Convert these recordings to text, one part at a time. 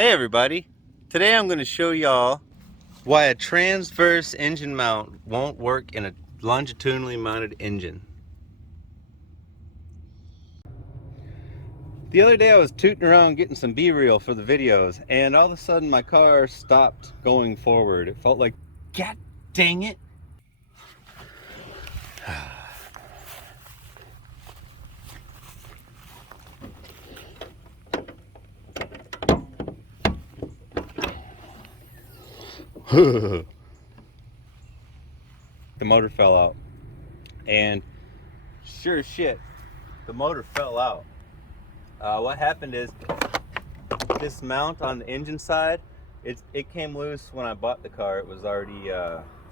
Hey everybody, today I'm going to show y'all why a transverse engine mount won't work in a longitudinally mounted engine. The other day I was tooting around getting some B-reel for the videos, and all of a sudden my car stopped going forward. It felt like, God dang it. The motor fell out, and sure as shit, the motor fell out. What happened is this mount on the engine side, it came loose when I bought the car. It was already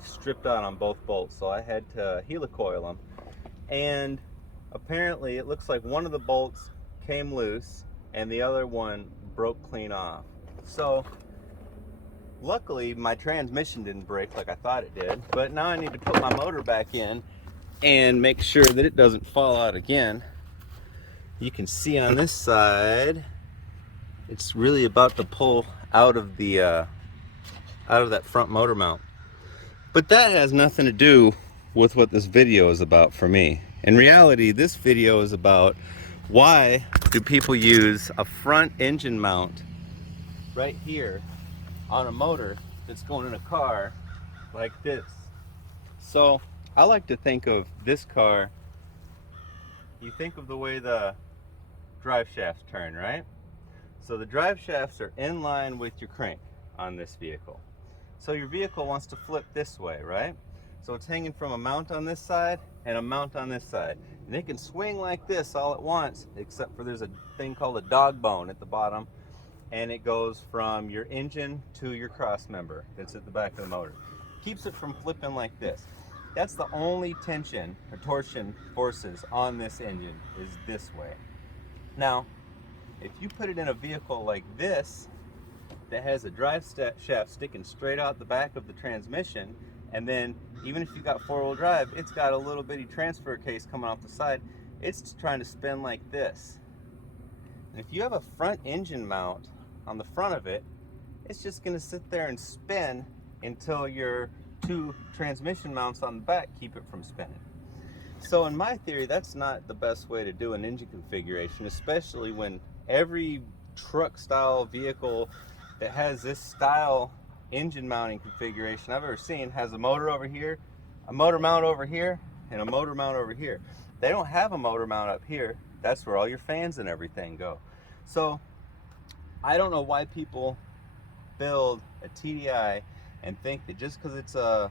stripped out on both bolts, so I had to helicoil them. And apparently it looks like one of the bolts came loose and the other one broke clean off. So luckily my transmission didn't break like I thought it did, but now I need to put my motor back in and make sure that it doesn't fall out again. You can see on this side it's really about to pull out of the out of that front motor mount. But that has nothing to do with what this video is about for me. In reality, this video is about why do people use a front engine mount right here on a motor that's going in a car like this. So I like to think of this car, you think of the way the drive shafts turn, right? So the drive shafts are in line with your crank on this vehicle. So your vehicle wants to flip this way, right? So it's hanging from a mount on this side and a mount on this side. And they can swing like this all at once, except for there's a thing called a dog bone at the bottom, and it goes from your engine to your cross member that's at the back of the motor. Keeps it from flipping like this. That's the only tension or torsion forces on this engine, is this way. Now, if you put it in a vehicle like this that has a drive shaft sticking straight out the back of the transmission, and then even if you got four-wheel drive, it's got a little bitty transfer case coming off the side, it's trying to spin like this. And if you have a front engine mount on the front of it, it's just going to sit there and spin until your two transmission mounts on the back keep it from spinning. So in my theory, that's not the best way to do an engine configuration, especially when every truck style vehicle that has this style engine mounting configuration I've ever seen has a motor over here, a motor mount over here, and a motor mount over here. They don't have a motor mount up here. That's where all your fans and everything go. So I don't know why people build a TDI and think that just because it's a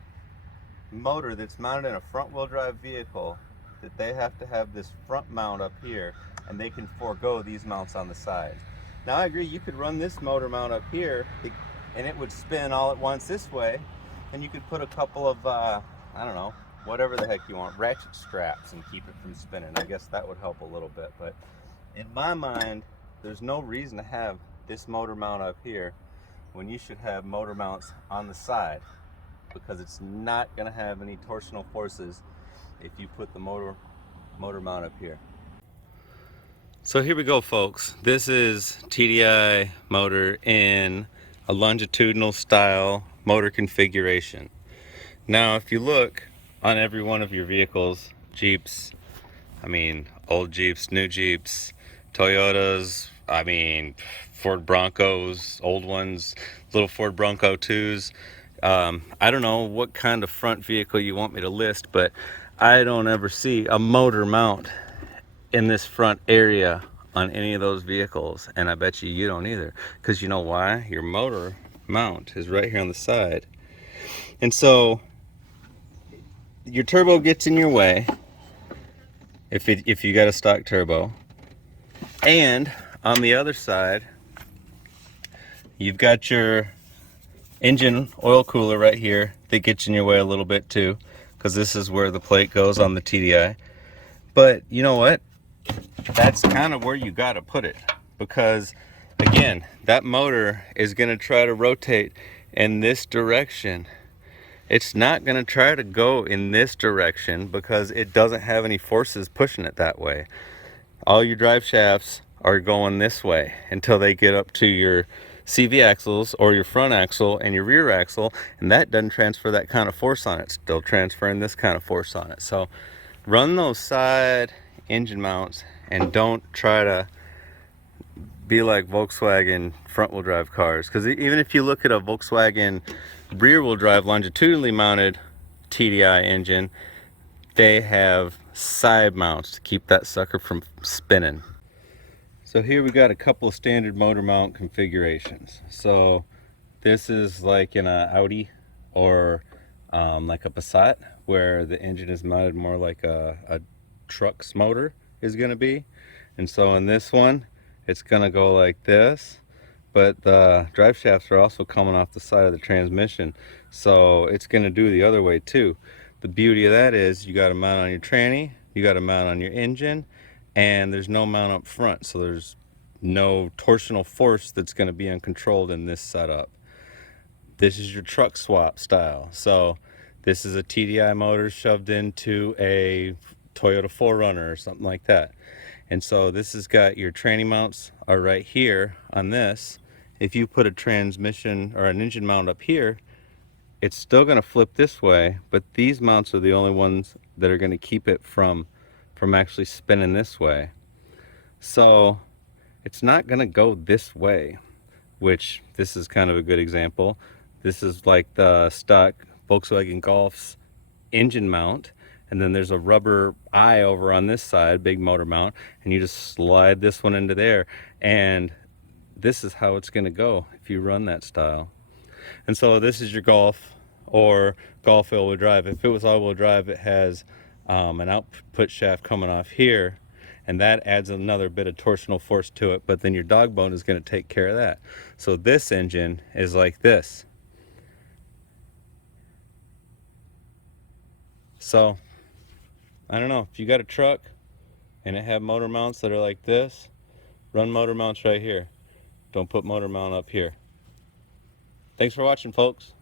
motor that's mounted in a front wheel drive vehicle that they have to have this front mount up here and they can forego these mounts on the side. Now I agree, you could run this motor mount up here and it would spin all at once this way, and you could put a couple of I don't know, whatever the heck you want, ratchet straps, and keep it from spinning. I guess that would help a little bit, but in my mind there's no reason to have this motor mount up here when you should have motor mounts on the side, because it's not going to have any torsional forces if you put the motor mount up here. So here we go, folks. This is TDI motor in a longitudinal style motor configuration. Now if you look on every one of your vehicles, Jeeps, I mean old Jeeps, new Jeeps, Toyotas, I mean Ford Broncos, old ones, little Ford Bronco 2s. I don't know what kind of front vehicle you want me to list, but I don't ever see a motor mount in this front area on any of those vehicles, and I bet you don't either, because you know why? Your motor mount is right here on the side, and so your turbo gets in your way if you got a stock turbo, and on the other side you've got your engine oil cooler right here that gets in your way a little bit too, because this is where the plate goes on the TDI. But you know what? That's kind of where you got to put it, because again, that motor is going to try to rotate in this direction. It's not going to try to go in this direction because it doesn't have any forces pushing it that way. All your drive shafts are going this way until they get up to your CV axles or your front axle and your rear axle, and that doesn't transfer that kind of force on it. It's still transferring this kind of force on it. So run those side engine mounts and don't try to be like Volkswagen front wheel drive cars, because even if you look at a Volkswagen rear wheel drive longitudinally mounted TDI engine, they have side mounts to keep that sucker from spinning. So here we got a couple of standard motor mount configurations. So this is like in a Audi or like a Passat, where the engine is mounted more like a truck's motor is going to be. And so in this one, it's going to go like this, but the drive shafts are also coming off the side of the transmission, so it's going to do the other way too. The beauty of that is you got a mount on your tranny, you got a mount on your engine, and there's no mount up front, so there's no torsional force that's going to be uncontrolled in this setup. This is your truck swap style. So this is a TDI motor shoved into a Toyota 4Runner or something like that. And so this has got your tranny mounts are right here on this. If you put a transmission or an engine mount up here, it's still going to flip this way, but these mounts are the only ones that are going to keep it from actually spinning this way. So it's not going to go this way, which this is kind of a good example. This is like the stock Volkswagen Golf's engine mount, and then there's a rubber eye over on this side, big motor mount, and you just slide this one into there, and this is how it's going to go if you run that style. And so this is your Golf or Golf all-wheel drive. If it was all-wheel drive, it has an output shaft coming off here, and that adds another bit of torsional force to it, but then your dog bone is going to take care of that. So this engine is like this. So I don't know, if you got a truck and it have motor mounts that are like this, run motor mounts right here. Don't put motor mount up here. Thanks for watching, folks.